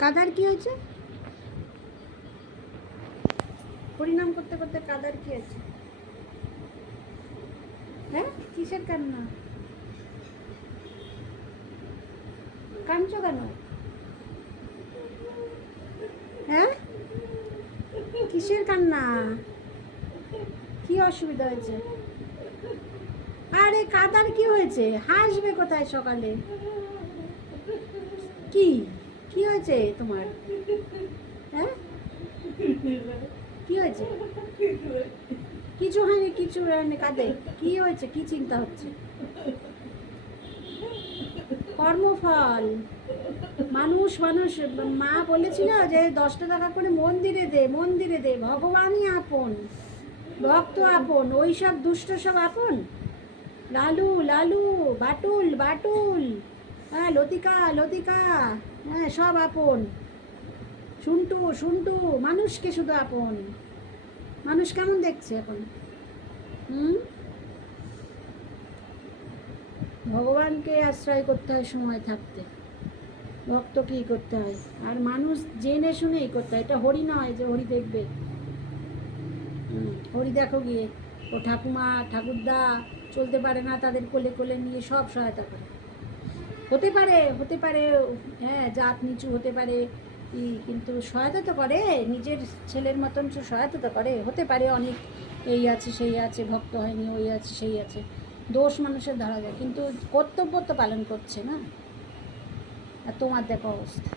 কাদার কি হয়েছে? পরিণাম করতে করতে কাদার কি আছে? হ্যাঁ, কিসের কান্না? কাঁদছো কেন? হ্যাঁ, কিসের কান্না? কি অসুবিধা হয়েছে? আরে কাদার কি হয়েছে? হাসবে কোথায় সকালে? কি কি হয়েছে তোমার? হ্যাঁ, কি হয়েছে? কিছু হয়নি, কিছু হয়নি, কাঁদে কি হয়েছে? কি চিন্তা হচ্ছে? কর্মফল। মানুষ মানুষ মা বলেছিল যে 10 টাকা করে মন্দিরে দে, মন্দিরে দে। ভগবানই আপন, ভক্ত আপন, ওই সব দুষ্ট সব আপন। লালু লালু, বাটুল বাটুল, হ্যাঁ লতিকা লতিকা, হ্যাঁ সব আপন। শুন্টু শুন্টু, মানুষকে শুধু আপন। মানুষ কেমন দেখছে এখন? হুম, ভগবানকে আশ্রয় করতে হয় সময় থাকতে, ভক্ত কী করতে হয়। আর মানুষ জেনে শুনেই করতে হয়। এটা হরি নয় যে হরি দেখবে। হরি দেখো গিয়ে ও ঠাকুমা ঠাকুরদা চলতে পারে না, তাদের কোলে কোলে নিয়ে সব সহায়তা করে। হতে পারে, হতে পারে, হ্যাঁ জাত নিচু হতে পারে, কিন্তু সহায়তা তো করে, নিজের ছেলের মতন সহায়তা তো করে। হতে পারে অনেক এই আছে সেই আছে, ভক্ত হয়নি, ওই আছে সেই আছে, দোষ মানুষের ধরা যায়, কিন্তু কর্তব্য তো পালন করছে না। আর তোমার দেখো অবস্থা।